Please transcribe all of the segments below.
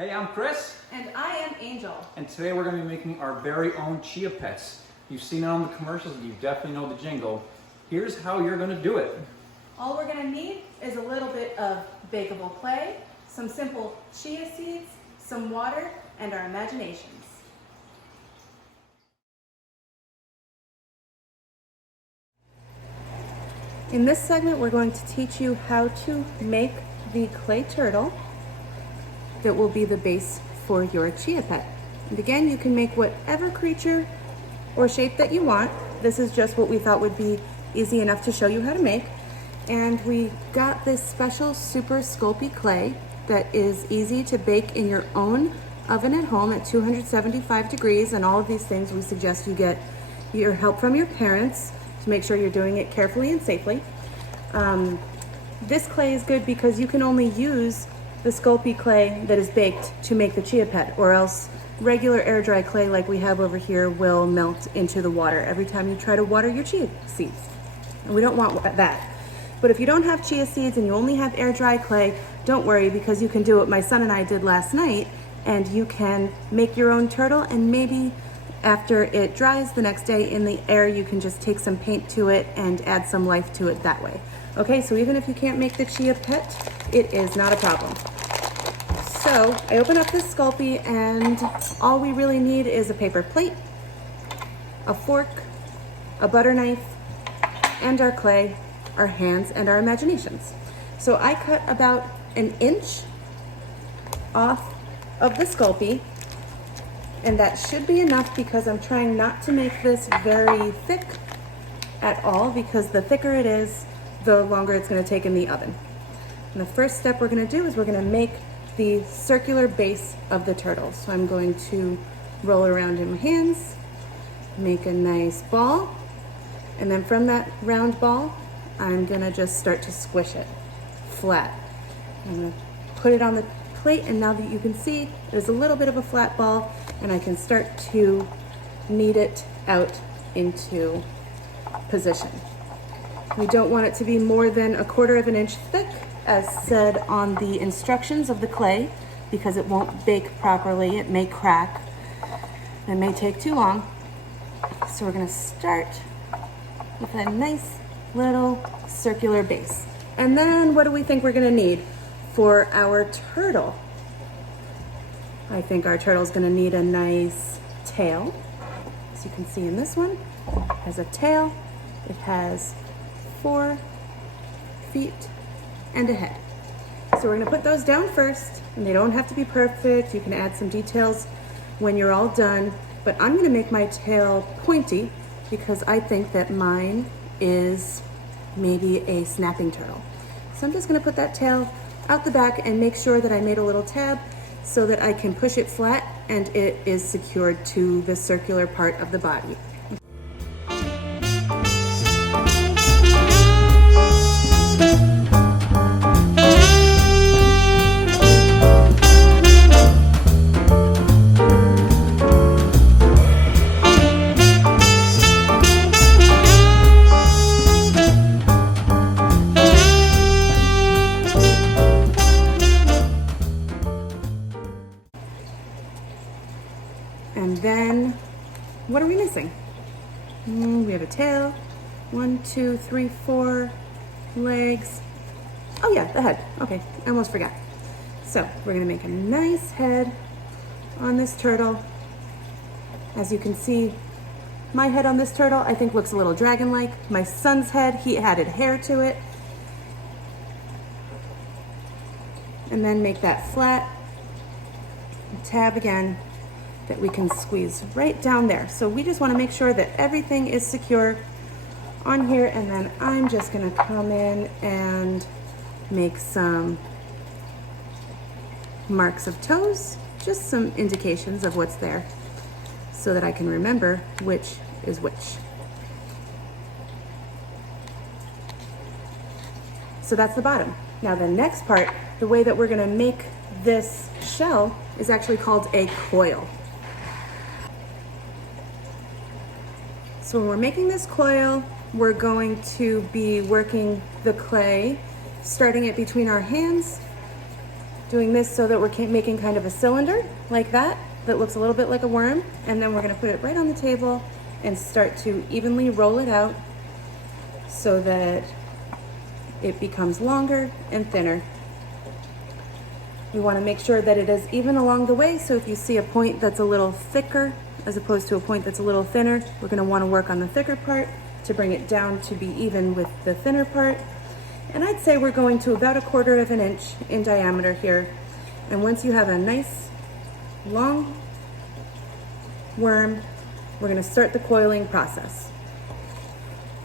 Hey, I'm Chris. And I am Angel. And today we're going to be making our very own Chia Pets. You've seen it on the commercials, you definitely know the jingle. Here's how you're going to do it. All we're going to need is a little bit of bakeable clay, some simple chia seeds, some water, and our imaginations. In this segment, we're going to teach you how to make the clay turtle that will be the base for your Chia Pet. And again, you can make whatever creature or shape that you want. This is just what we thought would be easy enough to show you how to make. And we got this special super sculpty clay that is easy to bake in your own oven at home at 275 degrees. And all of these things, we suggest you get your help from your parents to make sure you're doing it carefully and safely. This clay is good because you can only use the sculpty clay that is baked to make the Chia Pet, or else regular air dry clay like we have over here will melt into the water every time you try to water your chia seeds. And we don't want that. But if you don't have chia seeds and you only have air dry clay, don't worry, because you can do what my son and I did last night, and you can make your own turtle, and maybe after it dries the next day in the air, you can just take some paint to it and add some life to it that way. Okay, so even if you can't make the Chia Pet, it is not a problem. So I open up this Sculpey, and all we really need is a paper plate, a fork, a butter knife, and our clay, our hands, and our imaginations. So I cut about an inch off of the Sculpey, and that should be enough because I'm trying not to make this very thick at all, because the thicker it is, the longer it's going to take in the oven. And the first step we're going to do is we're going to make the circular base of the turtle. So I'm going to roll it around in my hands, make a nice ball, and then from that round ball, I'm going to just start to squish it flat. I'm going to put it on the plate, and now that you can see, there's a little bit of a flat ball, and I can start to knead it out into position. We don't want it to be more than 1/4 of an inch thick, as said on the instructions of the clay, because it won't bake properly. It may crack. It may take too long. So we're going to start with a nice little circular base. And then what do we think we're going to need for our turtle? I think our turtle is going to need a nice tail. As you can see in this one, it has a tail. It has 4 feet and a head. So we're going to put those down first, and they don't have to be perfect. You can add some details when you're all done, but I'm going to make my tail pointy because I think that mine is maybe a snapping turtle. So I'm just going to put that tail out the back and make sure that I made a little tab so that I can push it flat and it is secured to the circular part of the body. And then, what are we missing? We have a tail, 1, 2, 3, 4 legs. Oh yeah, the head. Okay, I almost forgot. So we're gonna make a nice head on this turtle. As you can see, my head on this turtle I think looks a little dragon-like. My son's head, he added hair to it. And then make that flat, tab again, that we can squeeze right down there. So we just want to make sure that everything is secure on here, and then I'm just going to come in and make some marks of toes, just some indications of what's there so that I can remember which is which. So that's the bottom. Now the next part, the way that we're going to make this shell is actually called a coil. So when we're making this coil, we're going to be working the clay, starting it between our hands Doing this so that we're making kind of a cylinder like that looks a little bit like a worm, and then we're gonna put it right on the table and start to evenly roll it out so that it becomes longer and thinner. We want to make sure that it is even along the way, so if you see a point that's a little thicker as opposed to a point that's a little thinner, we're going to want to work on the thicker part to bring it down to be even with the thinner part. And I'd say we're going to about 1/4 of an inch in diameter here. And once you have a nice long worm, we're going to start the coiling process.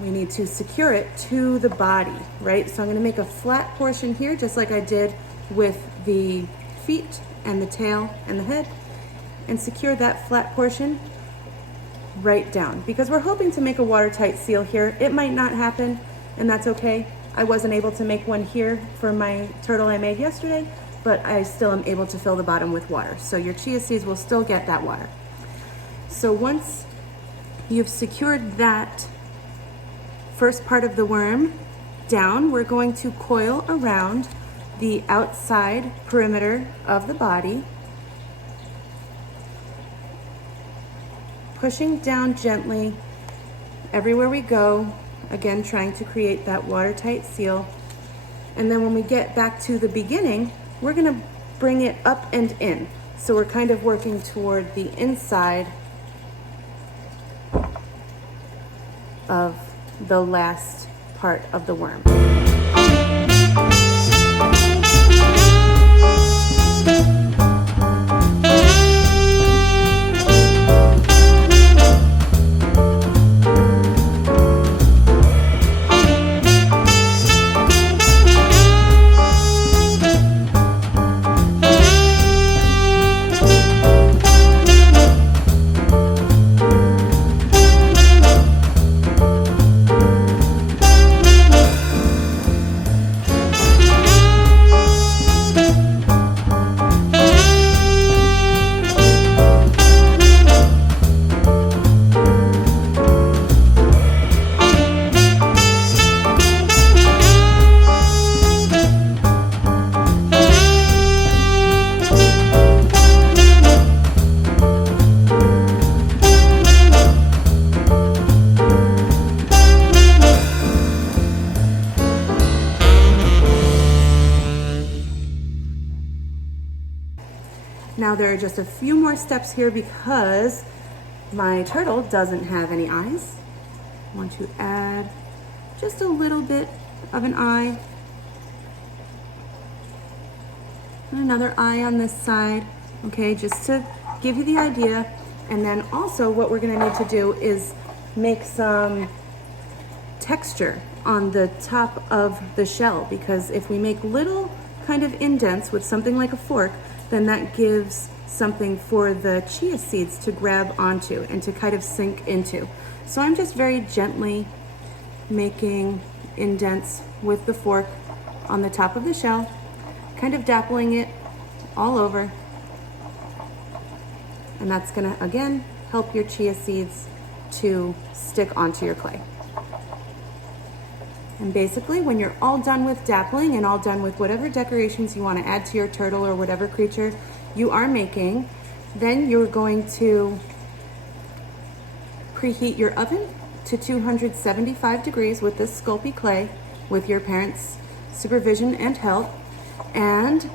We need to secure it to the body, right? So I'm going to make a flat portion here, just like I did with the feet and the tail and the head, and secure that flat portion right down, because we're hoping to make a watertight seal here. It might not happen, and that's okay. I wasn't able to make one here for my turtle I made yesterday, but I still am able to fill the bottom with water. So your chia seeds will still get that water. So once you've secured that first part of the worm down, we're going to coil around the outside perimeter of the body, pushing down gently everywhere we go, again trying to create that watertight seal. And then when we get back to the beginning, we're going to bring it up and in. So we're kind of working toward the inside of the last part of the worm. Now there are just a few more steps here because my turtle doesn't have any eyes. I want to add just a little bit of an eye. And another eye on this side, okay, just to give you the idea. And then also what we're gonna need to do is make some texture on the top of the shell, because if we make little kind of indents with something like a fork, then that gives something for the chia seeds to grab onto and to kind of sink into. So I'm just very gently making indents with the fork on the top of the shell, kind of dappling it all over. And that's gonna, again, help your chia seeds to stick onto your clay. And basically, when you're all done with dappling and all done with whatever decorations you want to add to your turtle or whatever creature you are making, then you're going to preheat your oven to 275 degrees with this Sculpey clay with your parents' supervision and help. And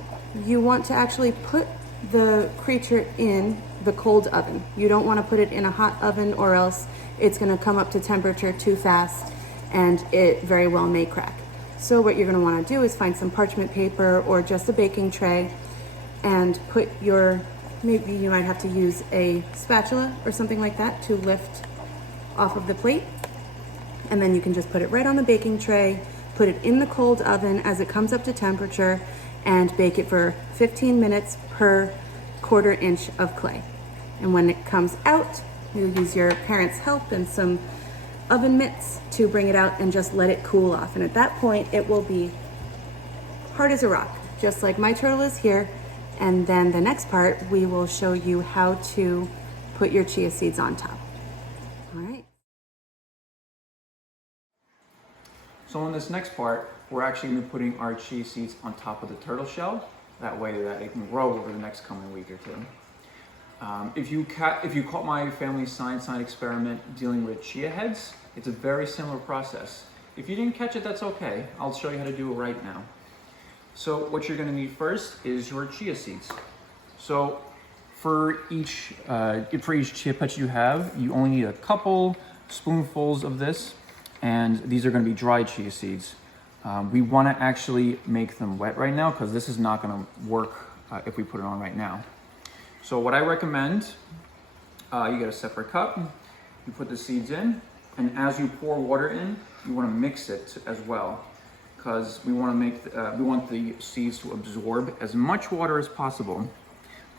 you want to actually put the creature in the cold oven. You don't want to put it in a hot oven, or else it's going to come up to temperature too fast and it very well may crack. So what you're going to want to do is find some parchment paper or just a baking tray and put your, maybe you might have to use a spatula or something like that to lift off of the plate. And then you can just put it right on the baking tray, put it in the cold oven as it comes up to temperature, and bake it for 15 minutes per 1/4 inch of clay. And when it comes out, you'll use your parents' help and some oven mitts to bring it out and just let it cool off. And at that point, it will be hard as a rock, just like my turtle is here. And then the next part, we will show you how to put your chia seeds on top. All right. So in this next part, we're actually going to be putting our chia seeds on top of the turtle shell. That way that it can grow over the next coming week or two. If you caught my family science night experiment dealing with chia heads, it's a very similar process. If you didn't catch it, that's okay. I'll show you how to do it right now. So what you're gonna need first is your chia seeds. So for each chia pet you have, you only need a couple spoonfuls of this, and these are gonna be dried chia seeds. We wanna actually make them wet right now because this is not gonna work if we put it on right now. So what I recommend, you get a separate cup, you put the seeds in, and as you pour water in, you wanna mix it as well, because we want the seeds to absorb as much water as possible.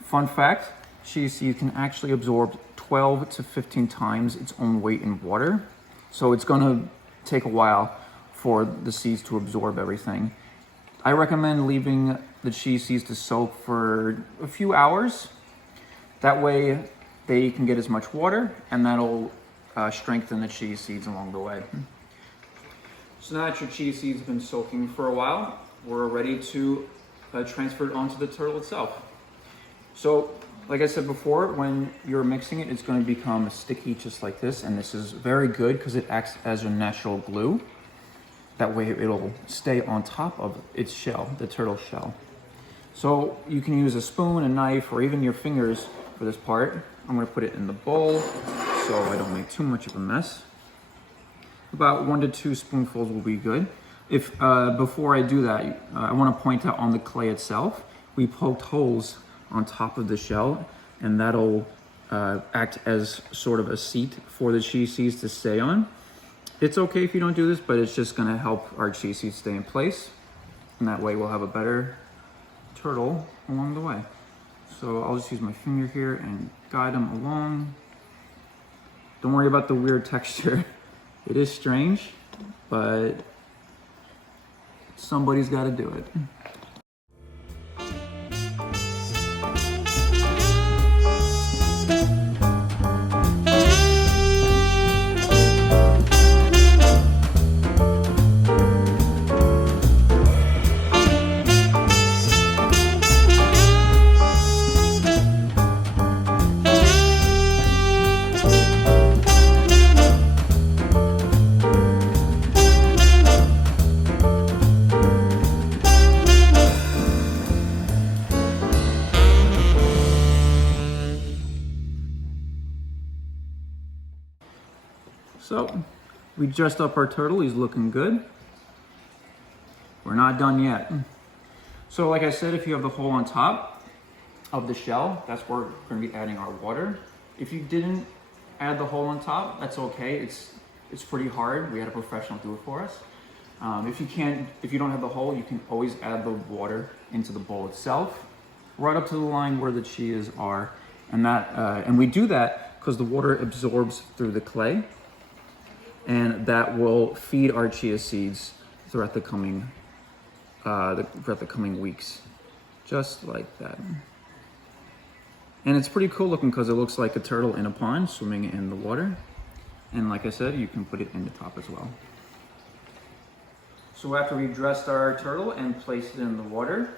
Fun fact, chia seed can actually absorb 12 to 15 times its own weight in water. So it's gonna take a while for the seeds to absorb everything. I recommend leaving the chia seeds to soak for a few hours. That way they can get as much water, and that'll strengthen the chia seeds along the way. So now that your chia seeds have been soaking for a while, we're ready to transfer it onto the turtle itself. So, like I said before, when you're mixing it, it's going to become sticky just like this, and this is very good because it acts as a natural glue. That way it'll stay on top of its shell, the turtle shell. So you can use a spoon, a knife, or even your fingers for this part. I'm going to put it in the bowl so I don't make too much of a mess. About 1 to 2 spoonfuls will be good. If before I do that, I want to point out on the clay itself, we poked holes on top of the shell, and that'll act as sort of a seat for the chia seeds to stay on. It's okay if you don't do this, but it's just going to help our chia seeds stay in place, and that way we'll have a better turtle along the way. So I'll just use my finger here and guide them along. Don't worry about the weird texture. It is strange, but somebody's got to do it. So, we dressed up our turtle. He's looking good. We're not done yet. So like I said, if you have the hole on top of the shell, that's where we're going to be adding our water. If you didn't add the hole on top, that's okay. It's pretty hard. We had a professional do it for us. If you don't have the hole, you can always add the water into the bowl itself, right up to the line where the chias are. And we do that because the water absorbs through the clay, and that will feed our chia seeds throughout the coming weeks, just like that. And it's pretty cool looking because it looks like a turtle in a pond swimming in the water. And like I said, you can put it in the top as well. So after we've dressed our turtle and placed it in the water,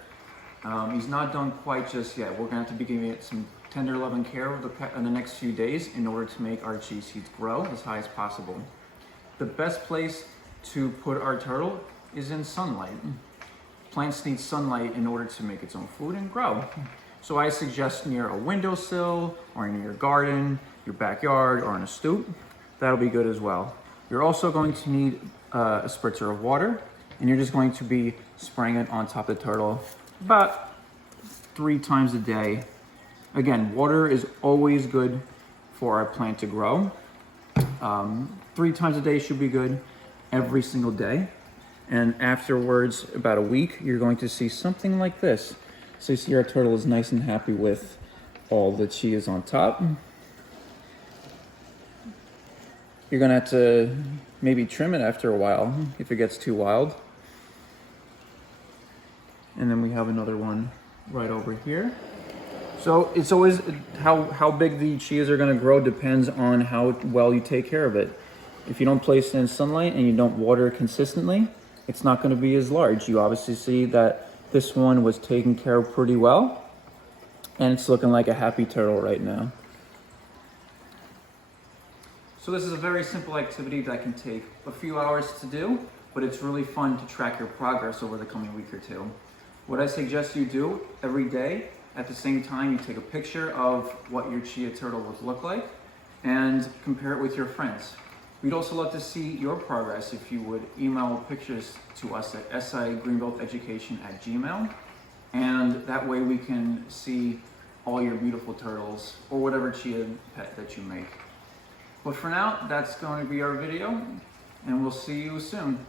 he's not done quite just yet. We're gonna have to be giving it some tender loving care in the next few days in order to make our chia seeds grow as high as possible. The best place to put our turtle is in sunlight. Plants need sunlight in order to make its own food and grow. So I suggest near a windowsill or in your garden, your backyard, or on a stoop. That'll be good as well. You're also going to need a spritzer of water, and you're just going to be spraying it on top of the turtle about 3 times a day. Again, water is always good for our plant to grow. 3 times a day should be good every single day. And afterwards, about a week, you're going to see something like this. So you see our turtle is nice and happy with all the chias on top. You're gonna have to maybe trim it after a while if it gets too wild. And then we have another one right over here. So it's always how big the chias are gonna grow depends on how well you take care of it. If you don't place it in sunlight and you don't water consistently, it's not gonna be as large. You obviously see that This one was taken care of pretty well, and it's looking like a happy turtle right now. So this is a very simple activity that can take a few hours to do, but it's really fun to track your progress over the coming week or two. What I suggest you do every day, at the same time, you take a picture of what your Chia turtle would look like and compare it with your friends. We'd also love to see your progress if you would email pictures to us at sigreenbelteducation@gmail.com, and that way we can see all your beautiful turtles or whatever Chia pet that you make. But for now, that's going to be our video, and we'll see you soon.